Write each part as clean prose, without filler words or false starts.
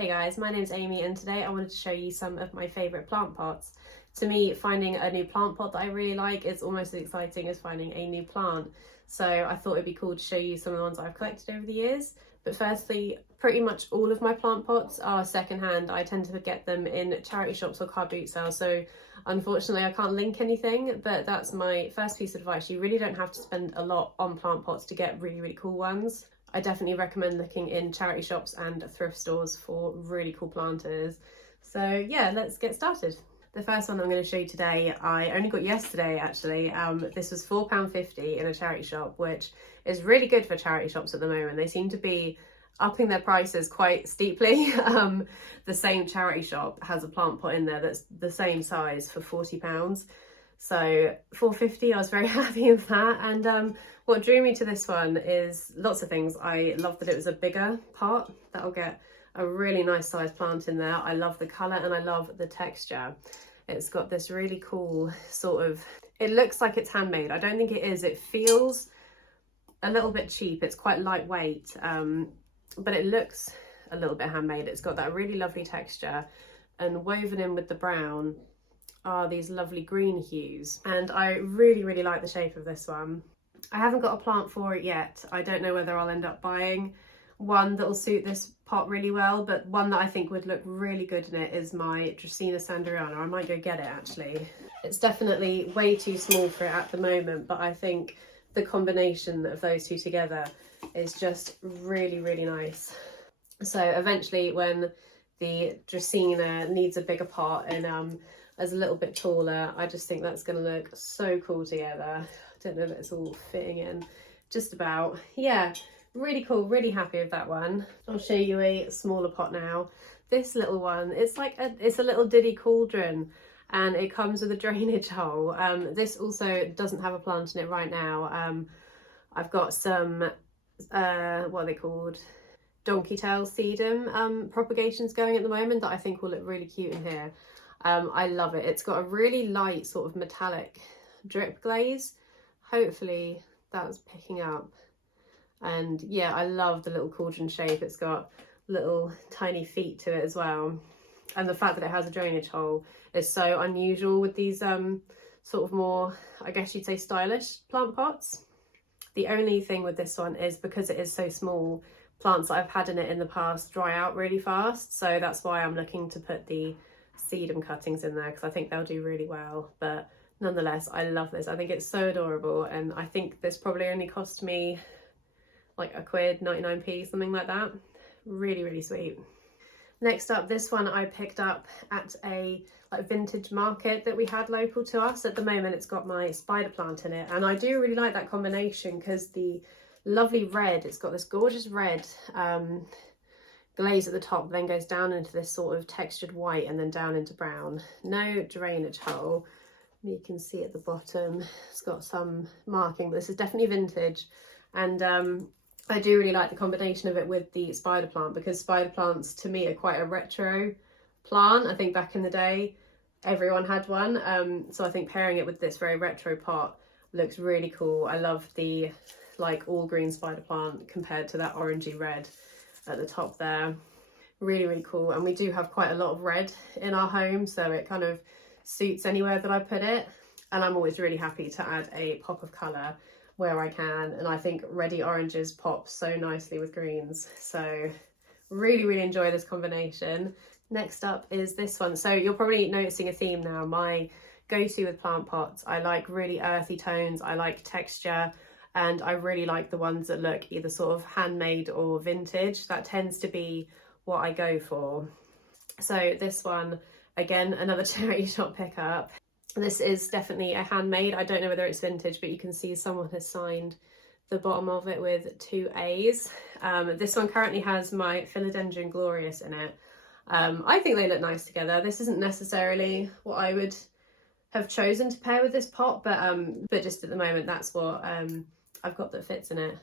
Hey guys, my name's Amy and today I wanted to show you some of my favourite plant pots. To me, finding a new plant pot that I really like is almost as exciting as finding a new plant. So I thought it'd be cool to show you some of the ones I've collected over the years. But firstly, pretty much all of my plant pots are secondhand. I tend to get them in charity shops or car boot sales. So unfortunately I can't link anything, but that's my first piece of advice. You really don't have to spend a lot on plant pots to get really cool ones. I definitely recommend looking in charity shops and thrift stores for really cool planters. So yeah, let's get started. The first one I'm going to show you today, I only got yesterday actually. This was £4.50 in a charity shop, which is really good for charity shops at the moment. They seem to be upping their prices quite steeply. The same charity shop has a plant pot in there that's the same size for £40. So £4.50, I was very happy with that. And what drew me to this one is lots of things. I love that it was a bigger pot. That'll get a really nice sized plant in there. I love the colour and I love the texture. It's got this really cool sort of, it looks like it's handmade. I don't think it is. It feels a little bit cheap. It's quite lightweight, but it looks a little bit handmade. It's got that really lovely texture, and woven in with the brown are these lovely green hues. And I really like the shape of this one. I haven't got a plant for it yet. I don't know whether I'll end up buying one that'll suit this pot really well, but one that I think would look really good in it is my Dracaena Sandriana. I might go get it actually. It's definitely way too small for it at the moment, but I think the combination of those two together is just really nice. So eventually when the Dracaena needs a bigger pot and is a little bit taller, I just think that's going to look so cool together. I don't know if it's all fitting in just about. Yeah, really cool, really happy with that one. I'll show you a smaller pot now. This little one, it's like it's a little diddy cauldron and it comes with a drainage hole. This also doesn't have a plant in it right now. I've got some what are they called, donkey tail sedum propagations going at the moment that I think will look really cute in here. I love it. It's got a really light sort of metallic drip glaze. Hopefully that's picking up. And yeah, I love the little cauldron shape. It's got little tiny feet to it as well. And the fact that it has a drainage hole is so unusual with these sort of more, I guess you'd say, stylish plant pots. The only thing with this one is because it is so small, plants that I've had in it in the past dry out really fast. So that's why I'm looking to put the sedum cuttings in there, because I think they'll do really well. But nonetheless, I love this. I think it's so adorable, and I think this probably only cost me like £1, 99p, something like that. Really sweet. Next up, this one I picked up at a like vintage market that we had local to us. At the moment it's got my spider plant in it, and I do really like that combination because the lovely red, it's got this gorgeous red glaze at the top, then goes down into this sort of textured white and then down into brown. No drainage hole. You can see at the bottom it's got some marking, but this is definitely vintage. And I do really like the combination of it with the spider plant, because spider plants to me are quite a retro plant. I think back in the day everyone had one, so I think pairing it with this very retro pot looks really cool. I love the like all green spider plant compared to that orangey red at the top there. Really cool. And we do have quite a lot of red in our home, so it kind of suits anywhere that I put it, and I'm always really happy to add a pop of colour where I can, and I think reddy oranges pop so nicely with greens, so really enjoy this combination. Next up is this one. So you're probably noticing a theme now. My go-to with plant pots, I like really earthy tones, I like texture, and I really like the ones that look either sort of handmade or vintage. That tends to be what I go for. So this one, again, another charity shop pickup. This is definitely a handmade. I don't know whether it's vintage, but you can see someone has signed the bottom of it with 2 A's. This one currently has my Philodendron Glorious in it. I think they look nice together. This isn't necessarily what I would have chosen to pair with this pot, but just at the moment that's what I've got that fits in it.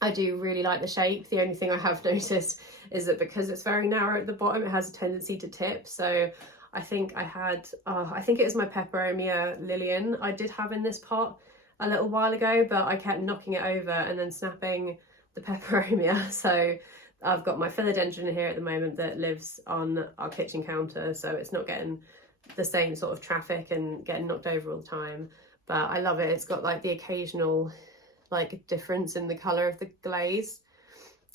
I do really like the shape. The only thing I have noticed is that because it's very narrow at the bottom, it has a tendency to tip. So I think I had, I think it was my Peperomia Lillian I did have in this pot a little while ago, but I kept knocking it over and then snapping the Peperomia. So I've got my philodendron here at the moment that lives on our kitchen counter, so it's not getting the same sort of traffic and getting knocked over all the time. But I love it. It's got like the occasional like difference in the colour of the glaze,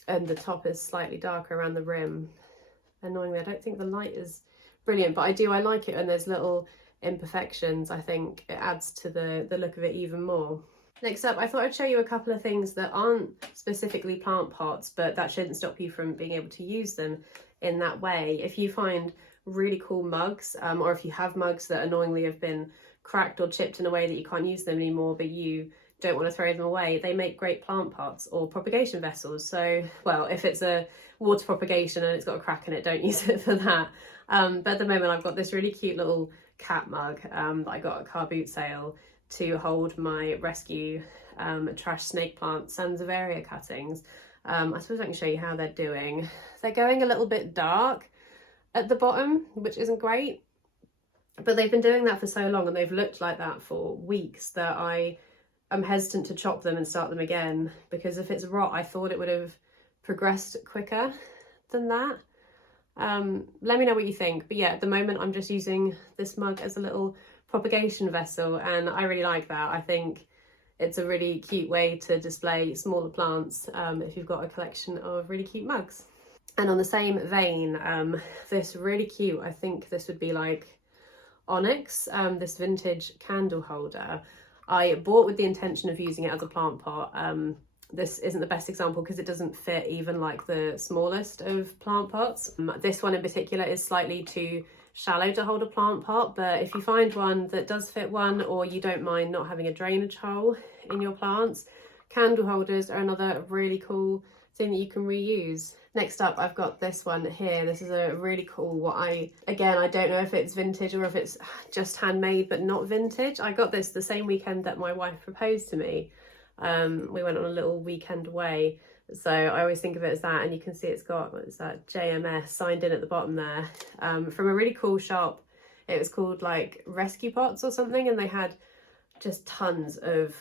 and the top is slightly darker around the rim. Annoyingly, I don't think the light is brilliant, but I like it, and there's little imperfections. I think it adds to the look of it even more. Next up, I thought I'd show you a couple of things that aren't specifically plant pots, but that shouldn't stop you from being able to use them in that way. If you find really cool mugs, or if you have mugs that annoyingly have been cracked or chipped in a way that you can't use them anymore, but you don't want to throw them away, they make great plant pots or propagation vessels. So, well, if it's a water propagation and it's got a crack in it, don't use it for that. But at the moment I've got this really cute little cat mug that I got at a car boot sale to hold my rescue trash snake plant Sansevieria cuttings. I suppose I can show you how they're doing. They're going a little bit dark at the bottom, which isn't great, but they've been doing that for so long and they've looked like that for weeks that I'm hesitant to chop them and start them again, because if it's rot, I thought it would have progressed quicker than that. Let me know what you think. But yeah, at the moment I'm just using this mug as a little propagation vessel, and I really like that. I think it's a really cute way to display smaller plants if you've got a collection of really cute mugs. And on the same vein, this really cute, I think this would be like onyx, this vintage candle holder. I bought with the intention of using it as a plant pot. This isn't the best example because it doesn't fit even like the smallest of plant pots. This one in particular is slightly too shallow to hold a plant pot, but if you find one that does fit one, or you don't mind not having a drainage hole in your plants, candle holders are another really cool thing that you can reuse. Next up, I've got this one here. This is a really cool, again, I don't know if it's vintage or if it's just handmade but not vintage. I got this the same weekend that my wife proposed to me. We went on a little weekend away, so I always think of it as that, and you can see it's got, what is that, JMS signed in at the bottom there, from a really cool shop. It was called like Rescue Pots or something, and they had just tons of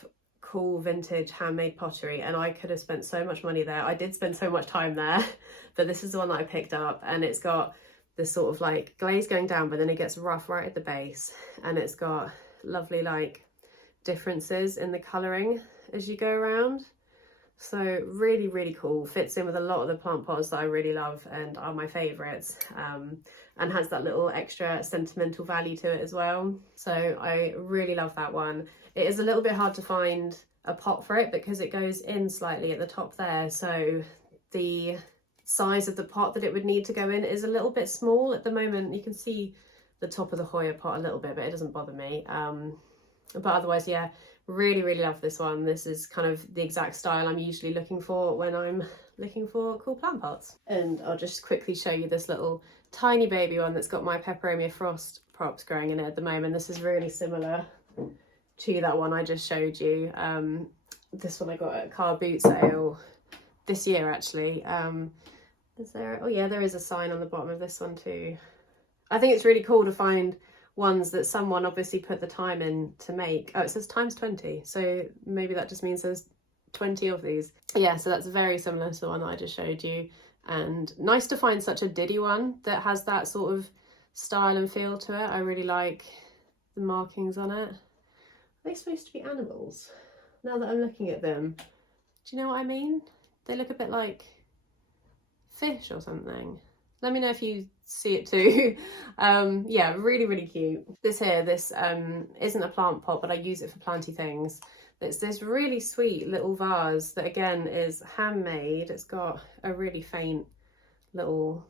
cool vintage handmade pottery, and I could have spent so much money there. I did spend so much time there, but this is the one that I picked up, and it's got this sort of like glaze going down, but then it gets rough right at the base, and it's got lovely like differences in the colouring as you go around. So really, really cool. Fits in with a lot of the plant pots that I really love and are my favourites, and has that little extra sentimental value to it as well. So I really love that one. It is a little bit hard to find a pot for it because it goes in slightly at the top there, so the size of the pot that it would need to go in is a little bit small at the moment. You can see the top of the Hoya pot a little bit, but it doesn't bother me. But otherwise, yeah, really, really love this one. This is kind of the exact style I'm usually looking for when I'm looking for cool plant pots. And I'll just quickly show you this little tiny baby one that's got my Peperomia Frost props growing in it at the moment. This is really similar to that one I just showed you. This one I got at a car boot sale this year, actually. Is there, oh yeah, there is a sign on the bottom of this one too. I think it's really cool to find ones that someone obviously put the time in to make. Oh, it says times 20, so maybe that just means there's 20 of these. Yeah, so that's very similar to the one that I just showed you, and nice to find such a diddy one that has that sort of style and feel to it. I really like the markings on it. Are they supposed to be animals? Now that I'm looking at them, do you know what I mean? They look a bit like fish or something. Let me know if you see it too. Yeah, really, really cute. This here, this isn't a plant pot, but I use it for planty things. It's this really sweet little vase that again is handmade. It's got a really faint little,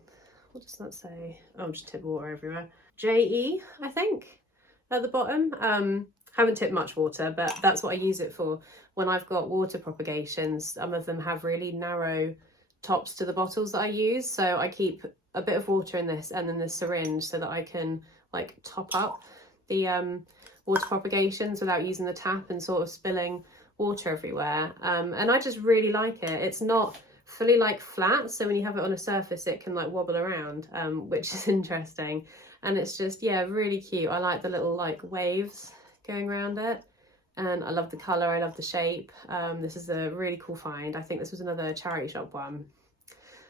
what does that say? Oh, I'm just tipped water everywhere. JE, I think, at the bottom. Haven't tipped much water, but that's what I use it for when I've got water propagations. Some of them have really narrow tops to the bottles that I use, so I keep a bit of water in this and then the syringe so that I can like top up the water propagations without using the tap and sort of spilling water everywhere. And I just really like it. It's not fully like flat, so when you have it on a surface it can like wobble around, which is interesting, and it's just, yeah, really cute. I like the little like waves going around it, and I love the colour, I love the shape. This is a really cool find. I think this was another charity shop one.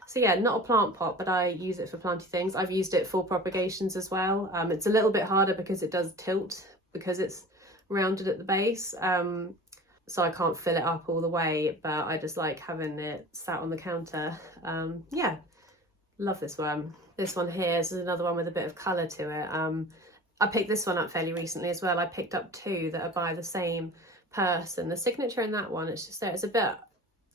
So yeah, not a plant pot, but I use it for planty things. I've used it for propagations as well. It's a little bit harder because it does tilt because it's rounded at the base. So I can't fill it up all the way, but I just like having it sat on the counter. Yeah, love this one. This one here is another one with a bit of colour to it. I picked this one up fairly recently as well. I picked up two that are by the same person. The signature in that one, it's just there. It's a bit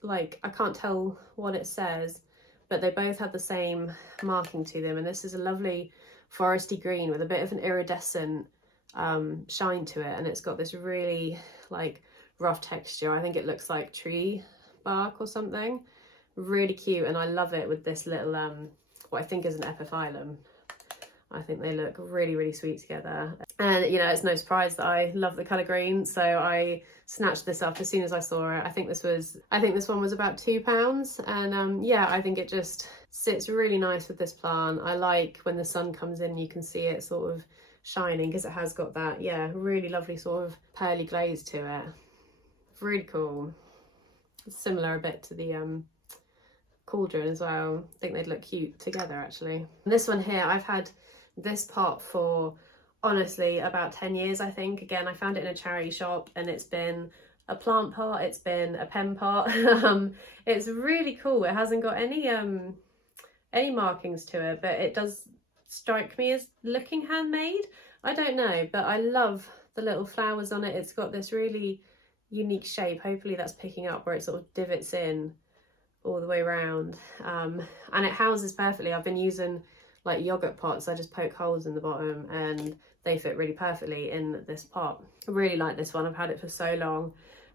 like, I can't tell what it says, but they both have the same marking to them. And this is a lovely foresty green with a bit of an iridescent shine to it. And it's got this really like rough texture. I think it looks like tree bark or something. Really cute. And I love it with this little, what I think is an epiphyllum. I think they look really, really sweet together. And, you know, it's no surprise that I love the colour green. So I snatched this up as soon as I saw it. I think this one was about £2. And yeah, I think it just sits really nice with this plant. I like when the sun comes in, you can see it sort of shining because it has got that, yeah, really lovely sort of pearly glaze to it. Really cool. It's similar a bit to the cauldron as well. I think they'd look cute together actually. And this one here, I've had this pot for honestly about 10 years, I think. Again, I found it in a charity shop and it's been a plant pot, it's been a pen pot. It's really cool. It hasn't got any markings to it, but it does strike me as looking handmade. I don't know, but I love the little flowers on it. It's got this really unique shape. Hopefully that's picking up where it sort of divots in all the way around, and it houses perfectly. I've been using like yogurt pots. I just poke holes in the bottom and they fit really perfectly in this pot. I really like this one. I've had it for so long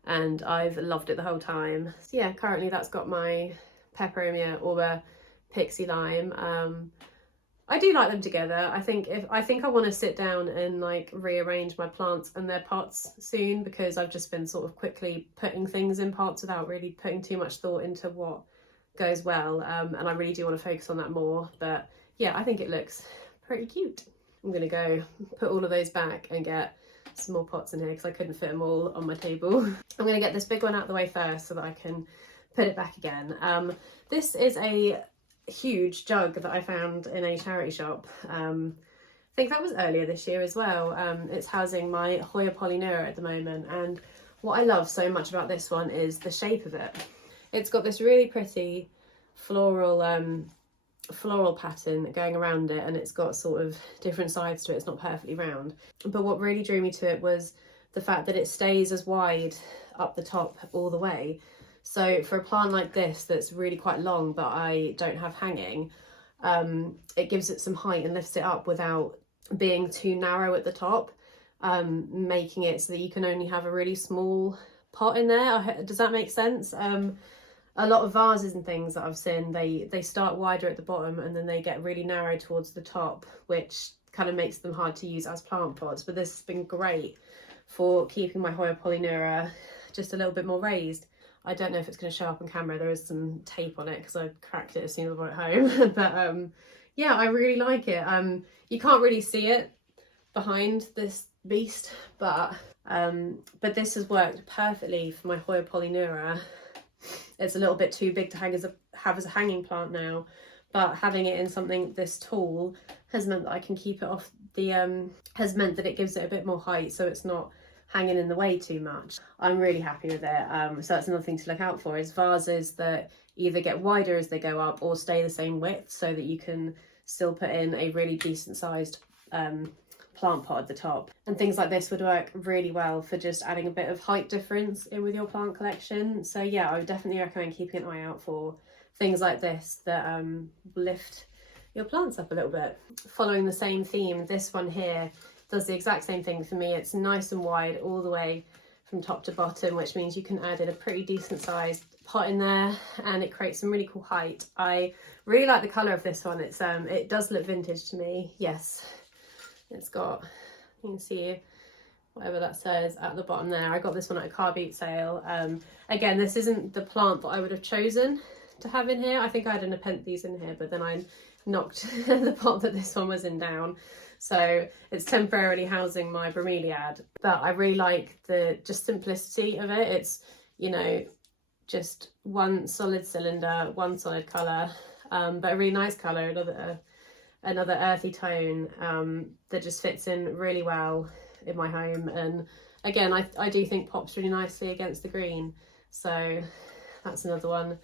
and I've loved it the whole time. So yeah, currently that's got my peperomia or pixie lime. I do like them together. I think I want to sit down and like rearrange my plants and their pots soon, because I've just been sort of quickly putting things in pots without really putting too much thought into what goes well, and I really do want to focus on that more. But yeah, I think it looks pretty cute. I'm gonna go put all of those back and get some more pots in here because I couldn't fit them all on my table. I'm gonna get this big one out of the way first so that I can put it back again. This is a huge jug that I found in a charity shop. I think that was earlier this year as well. It's housing my Hoya Polynura at the moment, and what I love so much about this one is the shape of it. It's got this really pretty floral pattern going around it, and it's got sort of different sides to it. It's not perfectly round, but what really drew me to it was the fact that it stays as wide up the top all the way. So for a plant like this that's really quite long but I don't have hanging, it gives it some height and lifts it up without being too narrow at the top, making it so that you can only have a really small pot in there. Does that make sense? A lot of vases and things that I've seen, they start wider at the bottom and then they get really narrow towards the top, which kind of makes them hard to use as plant pots. But this has been great for keeping my Hoya Polynura just a little bit more raised. I don't know if it's going to show up on camera. There is some tape on it because I cracked it as soon as I got it home. But yeah, I really like it. You can't really see it behind this beast, but this has worked perfectly for my Hoya Polynura. It's a little bit too big to have as a hanging plant now, but having it in something this tall has meant that I can keep it off the has meant that it gives it a bit more height, so it's not hanging in the way too much. I'm really happy with it. So that's another thing to look out for, is vases that either get wider as they go up or stay the same width, so that you can still put in a really decent sized plant pot at the top. And things like this would work really well for just adding a bit of height difference in with your plant collection. So yeah, I would definitely recommend keeping an eye out for things like this that lift your plants up a little bit. Following the same theme, this one here does the exact same thing for me. It's nice and wide all the way from top to bottom, which means you can add in a pretty decent sized pot in there and it creates some really cool height. I really like the colour of this one. It's it does look vintage to me. Yes, it's got, you can see whatever that says at the bottom there. I got this one at a car boot sale. Again, this isn't the plant that I would have chosen to have in here. I think I had a Nepenthes in here, but then I knocked the pot that this one was in down. So it's temporarily housing my bromeliad, but I really like the just simplicity of it. It's, you know, just one solid cylinder, one solid colour. but a really nice colour, another earthy tone that just fits in really well in my home. And again, I do think pops really nicely against the green, so that's another one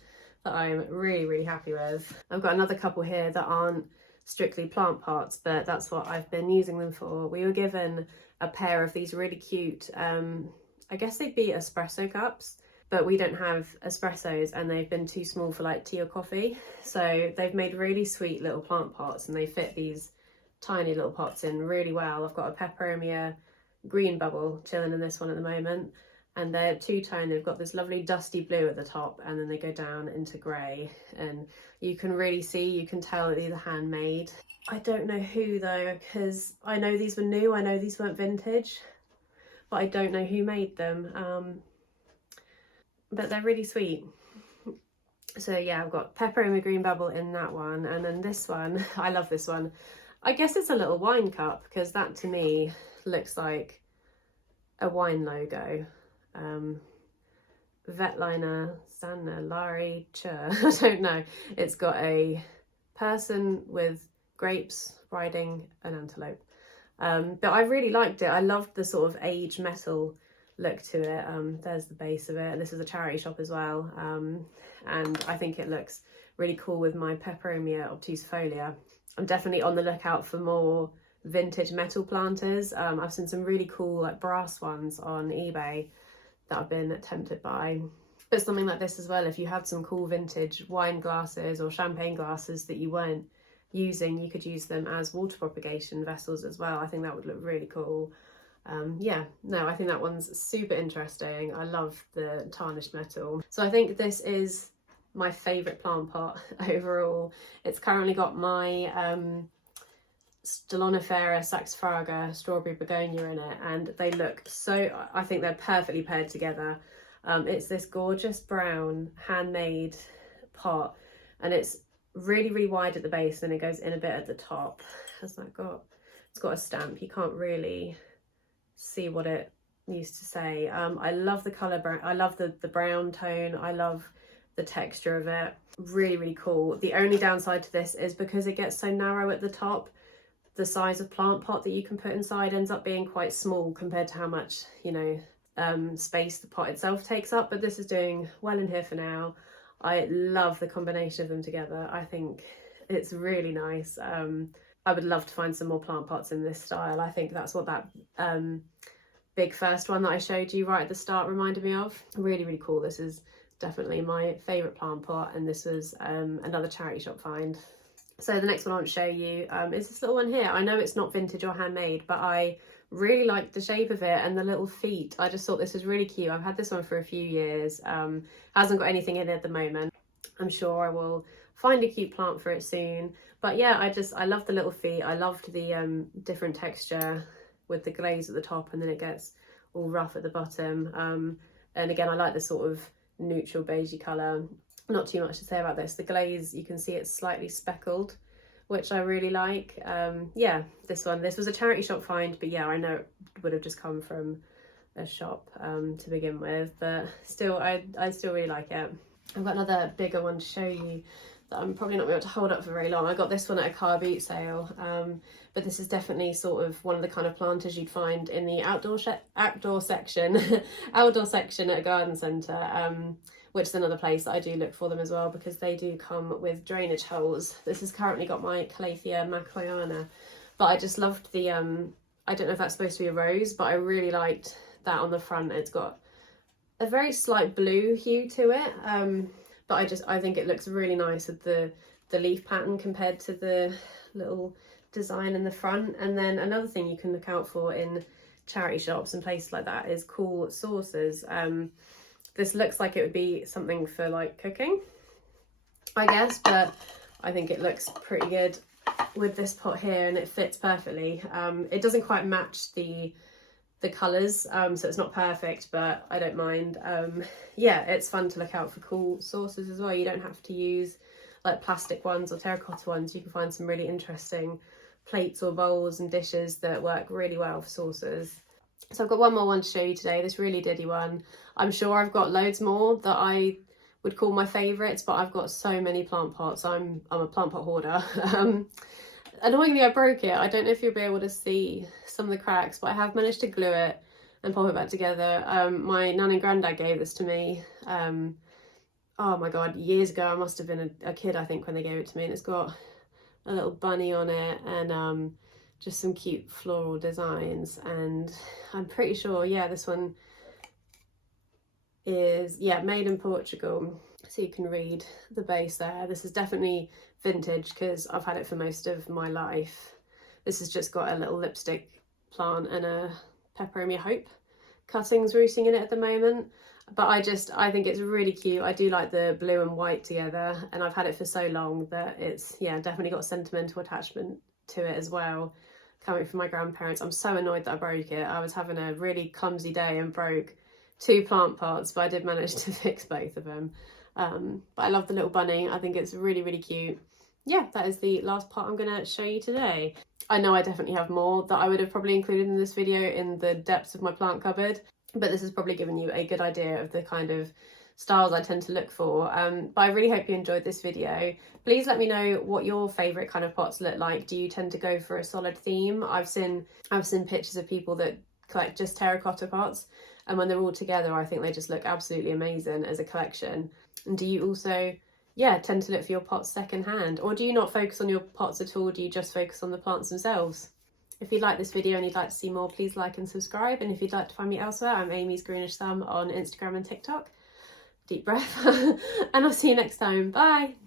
that I'm really happy with. I've got another couple here that aren't strictly plant pots, but that's what I've been using them for. We were given a pair of these really cute, I guess they'd be espresso cups, but we don't have espressos and they've been too small for like tea or coffee. So they've made really sweet little plant pots and they fit these tiny little pots in really well. I've got a peperomia green bubble chilling in this one at the moment, and they're two-tone. They've got this lovely dusty blue at the top and then they go down into grey, and you can really see, you can tell that these are handmade. I don't know who though, because I know these were new, I know these weren't vintage, but I don't know who made them. But they're really sweet. So yeah, I've got peperomia green bubble in that one, and then this one, I love this one. I guess it's a little wine cup, because that to me looks like a wine logo. Vetliner Sanna Lari Chur, I don't know. It's got a person with grapes riding an antelope. But I really liked it. I loved the sort of aged metal look to it. There's the base of it. This is a charity shop as well, and I think it looks really cool with my peperomia obtusifolia. I'm definitely on the lookout for more vintage metal planters. I've seen some really cool like brass ones on eBay that I've been tempted by. But something like this as well, if you had some cool vintage wine glasses or champagne glasses that you weren't using, you could use them as water propagation vessels as well. I think that would look really cool. Yeah, no, I think that one's super interesting. I love the tarnished metal. So I think this is my favourite plant pot overall. It's currently got my Stolonifera saxifraga strawberry begonia in it, and they look so, I think they're perfectly paired together. It's this gorgeous brown handmade pot, and it's really wide at the base, and it goes in a bit at the top. Has that got, it's got a stamp, you can't really see what it used to say. I love the colour brown, I love the brown tone, I love the texture of it. Really cool. The only downside to this is because it gets so narrow at the top, the size of plant pot that you can put inside ends up being quite small compared to how much, you know, space the pot itself takes up. But this is doing well in here for now. I love the combination of them together. I think it's really nice. I would love to find some more plant pots in this style. I think that's what that big first one that I showed you right at the start reminded me of. Really cool. This is definitely my favourite plant pot, and this was another charity shop find. So the next one I want to show you is this little one here. I know it's not vintage or handmade, but I really like the shape of it and the little feet. I just thought this was really cute. I've had this one for a few years. Hasn't got anything in it at the moment. I'm sure I will find a cute plant for it soon. But yeah, I love the little feet. I loved the different texture with the glaze at the top, and then it gets all rough at the bottom. And again, I like the sort of neutral beigey colour. Not too much to say about this. The glaze, you can see it's slightly speckled, which I really like. Yeah, this was a charity shop find, but yeah, I know it would have just come from a shop to begin with, but still, I still really like it. I've got another bigger one to show you that I'm probably not going to be able to hold up for very long. I got this one at a car boot sale, but this is definitely sort of one of the kind of planters you'd find in the outdoor section outdoor section at a garden centre, which is another place that I do look for them as well, because they do come with drainage holes. This has currently got my Calathea macleana, but I just loved the I don't know if that's supposed to be a rose, but I really liked that on the front. It's got a very slight blue hue to it, but I think it looks really nice with the leaf pattern compared to the little design in the front. And then another thing you can look out for in charity shops and places like that is cool saucers. This looks like it would be something for like cooking, I guess, but I think it looks pretty good with this pot here, and it fits perfectly. It doesn't quite match the colours, so it's not perfect, but I don't mind. Yeah, it's fun to look out for cool saucers as well. You don't have to use like plastic ones or terracotta ones. You can find some really interesting plates or bowls and dishes that work really well for saucers. So I've got one more one to show you today, this really diddy one. I'm sure I've got loads more that I would call my favourites, but I've got so many plant pots. I'm a plant pot hoarder. Annoyingly, I broke it. I don't know if you'll be able to see some of the cracks, but I have managed to glue it and pop it back together. My nan and granddad gave this to me. Oh my god, years ago. I must have been a kid, I think, when they gave it to me. And it's got a little bunny on it and just some cute floral designs. And I'm pretty sure, yeah, this one is, yeah, made in Portugal. So you can read the base there. This is definitely vintage because I've had it for most of my life. This has just got a little lipstick plant and a peperomia hope cuttings rooting in it at the moment. But I think it's really cute. I do like the blue and white together, and I've had it for so long that it's, yeah, definitely got a sentimental attachment to it as well, coming from my grandparents. I'm so annoyed that I broke it. I was having a really clumsy day and broke 2 plant pots, but I did manage to fix both of them. But I love the little bunny. I think it's really, really cute. Yeah, that is the last part I'm going to show you today. I know I definitely have more that I would have probably included in this video in the depths of my plant cupboard, but this has probably given you a good idea of the kind of styles I tend to look for. But I really hope you enjoyed this video. Please let me know what your favourite kind of pots look like. Do you tend to go for a solid theme? I've seen pictures of people that collect just terracotta pots, and when they're all together, I think they just look absolutely amazing as a collection. And do you also, yeah, tend to look for your pots secondhand? Or do you not focus on your pots at all? Do you just focus on the plants themselves? If you like this video and you'd like to see more, please like and subscribe. And if you'd like to find me elsewhere, I'm Amy's Greenish Thumb on Instagram and TikTok. Deep breath. And I'll see you next time. Bye.